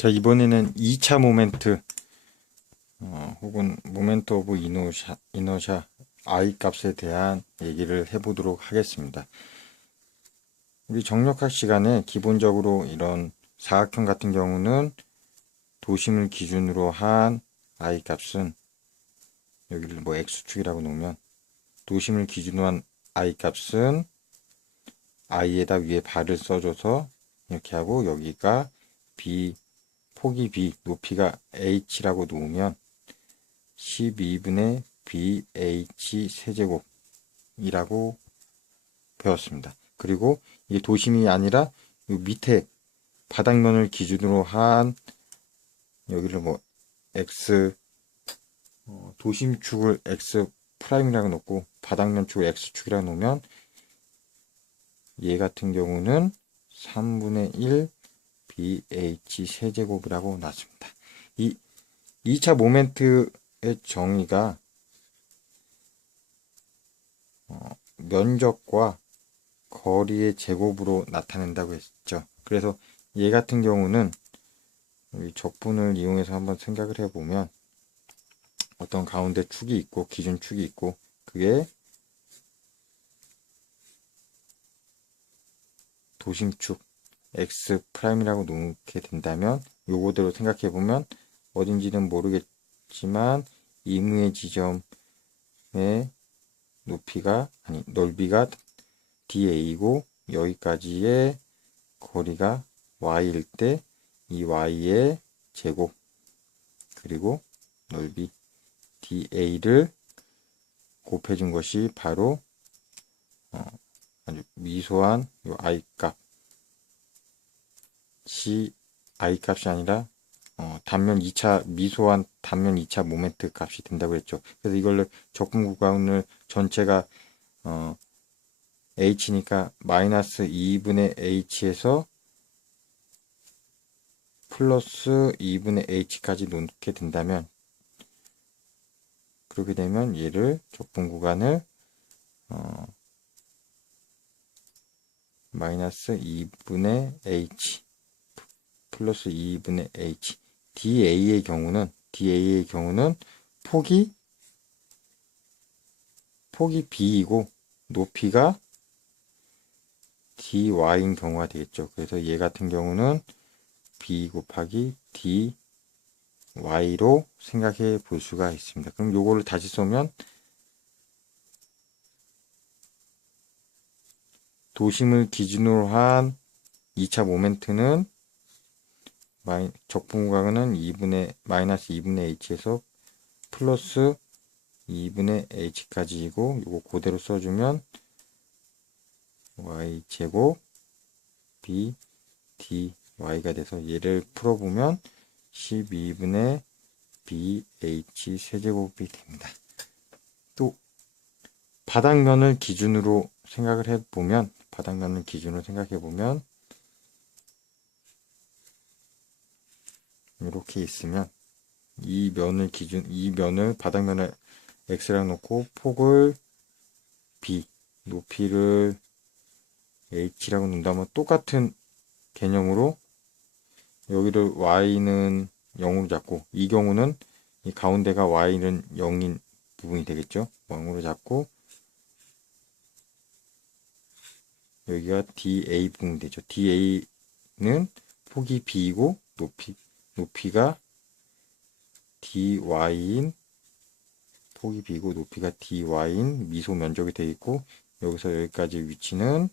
자, 이번에는 2차 모멘트 혹은 모멘트 오브 이너샤 I 값에 대한 얘기를 해보도록 하겠습니다. 우리 정력학 시간에 기본적으로 이런 사각형 같은 경우는 도심을 기준으로 한 I 값은 여기를 뭐 X축이라고 놓으면 도심을 기준으로 한 I 값은 I에다 위에 발을 써줘서 이렇게 하고 여기가 B, 폭이 B, 높이가 H라고 놓으면 12분의 BH 세제곱이라고 배웠습니다. 그리고 이게 도심이 아니라 이 밑에 바닥면을 기준으로 한 여기를 뭐 X 도심축을 X 프라임이라고 놓고 바닥면 축을 X축이라고 놓으면 얘 같은 경우는 3분의 1 BH 세제곱이라고 놨습니다. 이 2차 모멘트의 정의가 면적과 거리의 제곱으로 나타낸다고 했죠. 그래서 얘 같은 경우는 이 적분을 이용해서 한번 생각을 해보면 어떤 가운데 축이 있고 기준축이 있고 그게 도심축 X 프라임이라고 놓게 된다면 요거대로 생각해 보면 어딘지는 모르겠지만 이무의 지점의 넓이가 DA이고 여기까지의 거리가 Y일 때 이 Y의 제곱 그리고 넓이 DA를 곱해준 것이 바로 아주 미소한 요 I 값이 아니라 단면 2차 미소한 단면 2차 모멘트 값이 된다고 했죠. 그래서 이걸로 적분 구간을 전체가 h니까 마이너스 2분의 h에서 플러스 2분의 h까지 놓게 된다면 그렇게 되면 얘를 적분 구간을 마이너스 2분의 h 플러스 2분의 h DA의 경우는 폭이 B이고 높이가 DY인 경우가 되겠죠. 그래서 얘 같은 경우는 B 곱하기 DY로 생각해 볼 수가 있습니다. 그럼 요거를 다시 쏘면 도심을 기준으로 한 2차 모멘트는 적분 구간은 마이너스 2분의 h에서 플러스 2분의 h까지이고 요거 그대로 써주면 y제곱 b dy가 돼서 얘를 풀어보면 12분의 bh 세제곱이 됩니다. 또 바닥면을 기준으로 생각을 해보면 이렇게 있으면 이 면을 바닥면을 x랑 놓고 폭을 b, 높이를 h라고 놓는다면 똑같은 개념으로 여기를 y는 0으로 잡고 이 경우는 이 가운데가 y는 0인 부분이 되겠죠. 0으로 잡고 여기가 DA 부분이 되죠. DA는 폭이 b이고 높이가 dy인 폭이 b고 높이가 dy인 미소 면적이 되어 있고 여기서 여기까지 위치는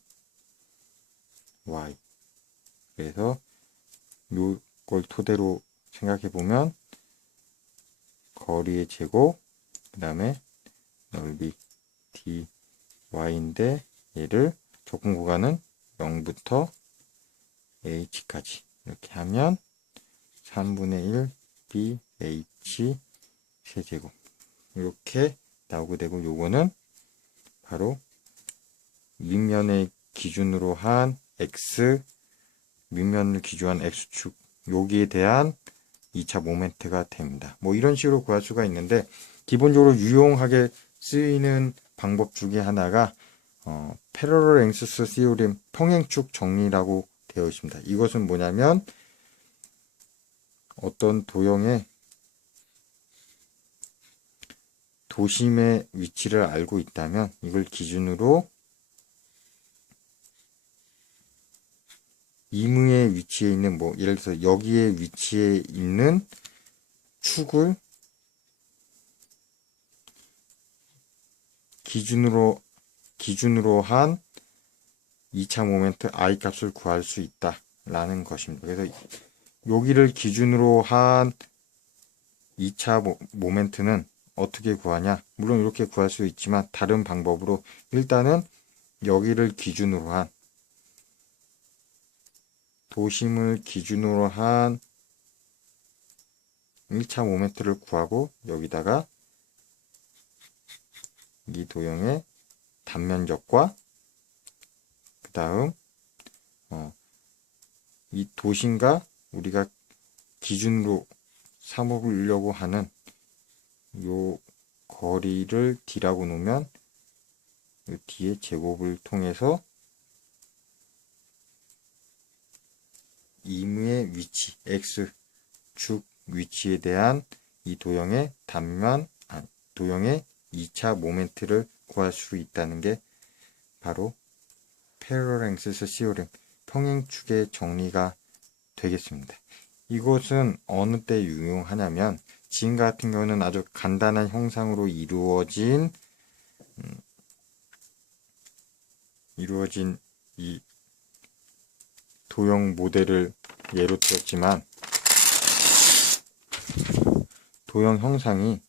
y. 그래서 요걸 토대로 생각해 보면 거리의 제곱 그 다음에 넓이 dy인데 얘를 적분 구간은 0부터 h까지 이렇게 하면 3분의 1 bh 세제곱 이렇게 나오게 되고 요거는 바로 윗면의 기준으로 한 x 윗면을 기준한 x축 여기에 대한 2차 모멘트가 됩니다. 뭐 이런 식으로 구할 수가 있는데 기본적으로 유용하게 쓰이는 방법 중에 하나가 패러럴 랭스스 시오림 평행축 정리라고 되어 있습니다. 이것은 뭐냐면 어떤 도형의 도심의 위치를 알고 있다면 이걸 기준으로 임의의 위치에 있는 뭐 예를 들어서 여기에 위치해 있는 축을 기준으로 한 2차 모멘트 I 값을 구할 수 있다 라는 것입니다. 그래서 여기를 기준으로 한 2차 모멘트는 어떻게 구하냐? 물론 이렇게 구할 수 있지만 다른 방법으로 일단은 여기를 기준으로 한 도심을 기준으로 한 1차 모멘트를 구하고 여기다가 이 도형의 단면적과 그 다음 이 도심과 우리가 기준으로 삼으려고 하는 요 거리를 D라고 놓으면 이 D의 제곱을 통해서 임의의 위치, X축 위치에 대한 이 도형의 도형의 2차 모멘트를 구할 수 있다는 게 바로 페러랭스스 시오렘, 평행축의 정리가 되겠습니다. 이것은 어느 때 유용하냐면 지금 같은 경우는 아주 간단한 형상으로 이루어진 이 도형 모델을 예로 들었지만 도형 형상이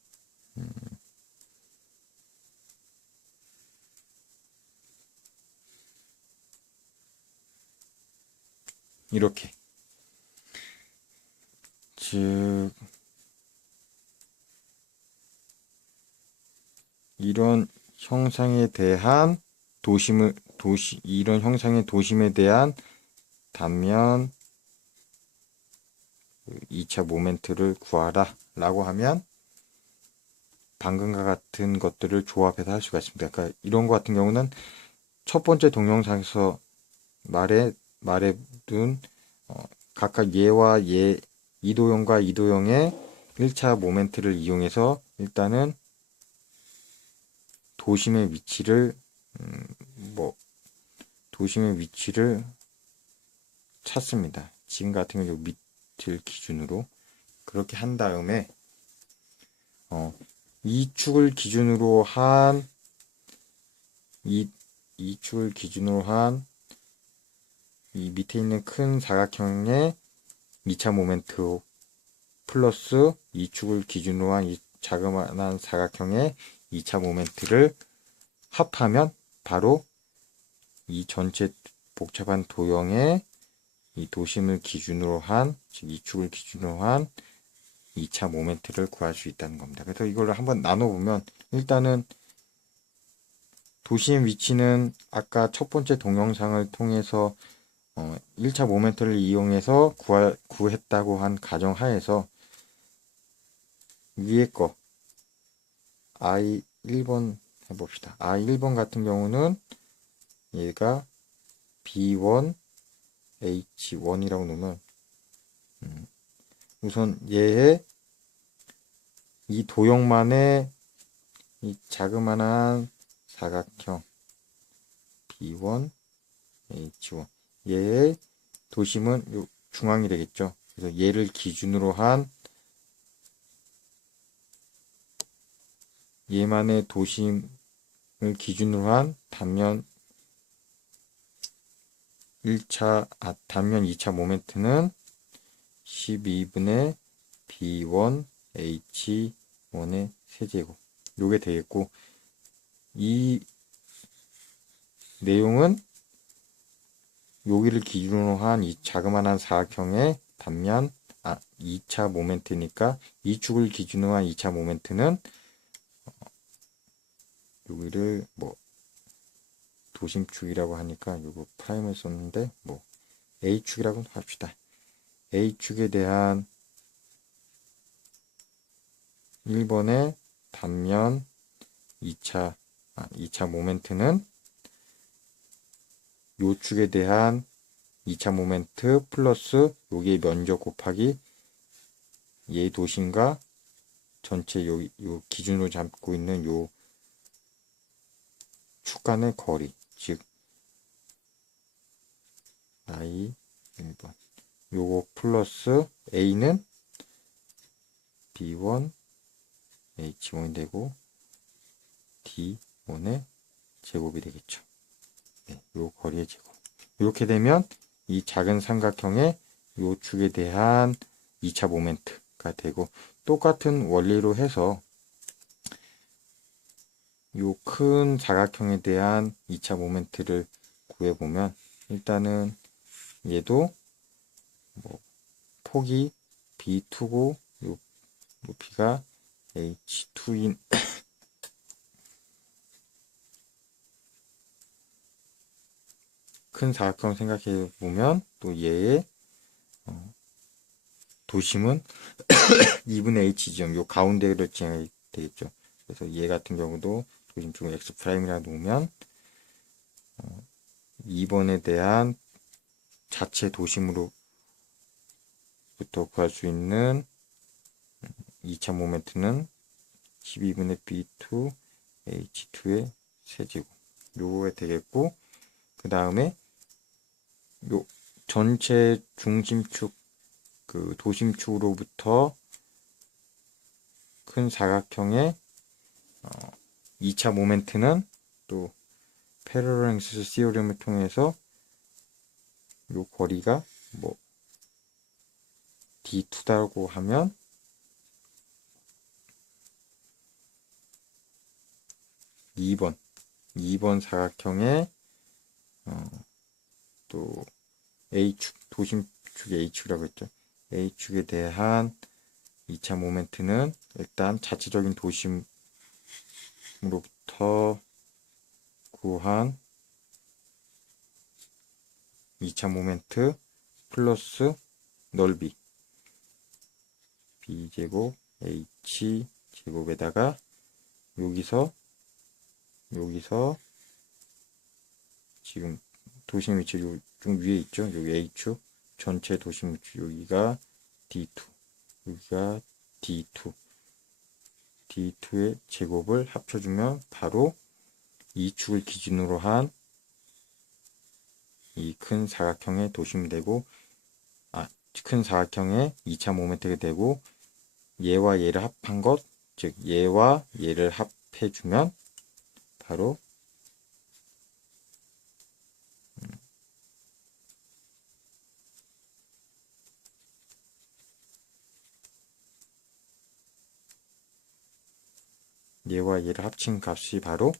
이렇게 즉 이런 형상에 대한 이런 형상의 도심에 대한 단면 2차 모멘트를 구하라 라고 하면 방금과 같은 것들을 조합해서 할 수가 있습니다. 그러니까 이런 것 같은 경우는 첫 번째 동영상에서 말해둔 각각 얘와 얘 이도형과 이도형의 1차 모멘트를 이용해서 일단은 도심의 위치를 찾습니다. 지금 같은 경우 밑을 기준으로 그렇게 한 다음에 이 축을 기준으로 한 이 밑에 있는 큰 사각형의 2차 모멘트 플러스 이 축을 기준으로 한 이 자그마한 사각형의 2차 모멘트를 합하면 바로 이 전체 복잡한 도형의 이 도심을 기준으로 즉 이 축을 기준으로 한 2차 모멘트를 구할 수 있다는 겁니다. 그래서 이걸 한번 나눠보면 일단은 도심 위치는 아까 첫 번째 동영상을 통해서 1차 모멘트를 이용해서 구했다고 한 가정하에서 위에 거 I1번 해봅시다. I1번 같은 경우는 얘가 B1 H1이라고 놓으면 우선 얘의 이 도형만의 이 자그마한 사각형 B1 H1 얘의 도심은 요 중앙이 되겠죠. 그래서 얘를 기준으로 한 얘만의 도심을 기준으로 한 단면 2차 모멘트는 12분의 B1 H1의 세제곱 요게 되겠고 이 내용은 여기를 기준으로 한 이 자그마한 사각형의 단면 2차 모멘트니까 이 축을 기준으로 한 2차 모멘트는 여기를 뭐 도심축이라고 하니까 요거 프라임을 썼는데 뭐 A축이라고 합시다. A축에 대한 1번의 단면 2차 모멘트는 요 축에 대한 2차 모멘트 플러스 여기에 면적 곱하기 얘 도심과 전체 요 기준으로 잡고 있는 요 축 간의 거리, 즉 I 1번 요거 플러스 A는 B1 H1이 되고 D1의 제곱이 되겠죠. 네, 요 거리의 제곱. 이렇게 되면 이 작은 삼각형의 요 축에 대한 2차 모멘트가 되고, 똑같은 원리로 해서 요 큰 사각형에 대한 2차 모멘트를 구해보면, 일단은 얘도 뭐 폭이 B2고 요 높이가 H2인 큰 사각형 생각해 보면, 또 얘의 도심은 2분의 H 지점 요 가운데를 지나야 되겠죠. 그래서 얘 같은 경우도 도심 쪽을 X'이라 놓으면 2번에 대한 자체 도심으로부터 구할 수 있는 2차 모멘트는 12분의 B2 H2의 세제곱 요거가 되겠고, 그 다음에 요 전체 중심축 그 도심축으로부터 큰 사각형의 2차 모멘트는 또 페르로랭스 시오렘을 통해서 요 거리가 뭐 D2다고 하면 (2번) 사각형의 또 A축, 도심축의 A축이라고 했죠. A축에 대한 2차 모멘트는 일단 자체적인 도심으로부터 구한 2차 모멘트 플러스 넓이 B제곱 H제곱에다가 여기서 지금 도심 위치 좀 위에 있죠. 여기 A축 전체 도심 위치 여기가 D2 여기가 D2의 제곱을 합쳐주면 바로 이 축을 기준으로 한 이 큰 사각형의 도심이 되고, 큰 사각형의 2차 모멘트가 되고, 얘와 얘를 합한 것, 즉 얘와 얘를 합해주면 바로 얘와 얘를 합친 값이 바로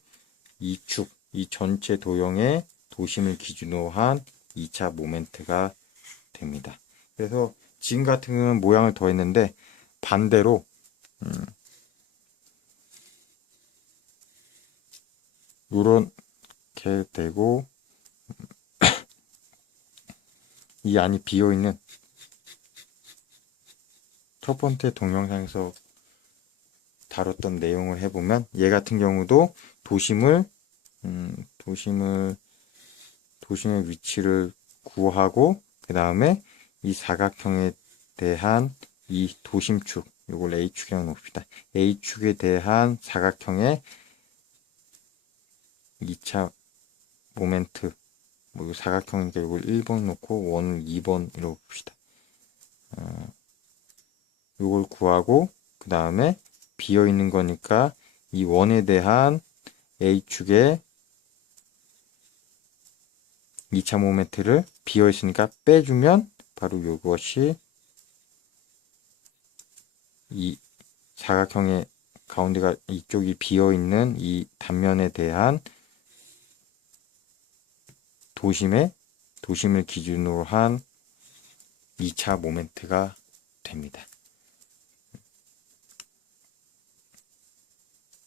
이 축, 이 전체 도형의 도심을 기준으로 한 2차 모멘트가 됩니다. 그래서 지금 같은 경우는 모양을 더했는데, 반대로 이렇게 되고 이 안이 비어있는 첫 번째 동영상에서 다뤘던 내용을 해보면, 얘 같은 경우도 도심의 위치를 구하고, 그 다음에 이 사각형에 대한 이 도심축, 이걸 A축이라고 놉시다. A축에 대한 사각형의 2차 모멘트, 뭐 사각형이니까 이걸 1번 놓고 원을 2번이라고 봅시다. 이걸 구하고, 그 다음에 비어있는 거니까 이 원에 대한 A축의 2차 모멘트를 비어있으니까 빼주면 바로 이것이 이 사각형의 가운데가 이쪽이 비어있는 이 단면에 대한 도심을 기준으로 한 2차 모멘트가 됩니다.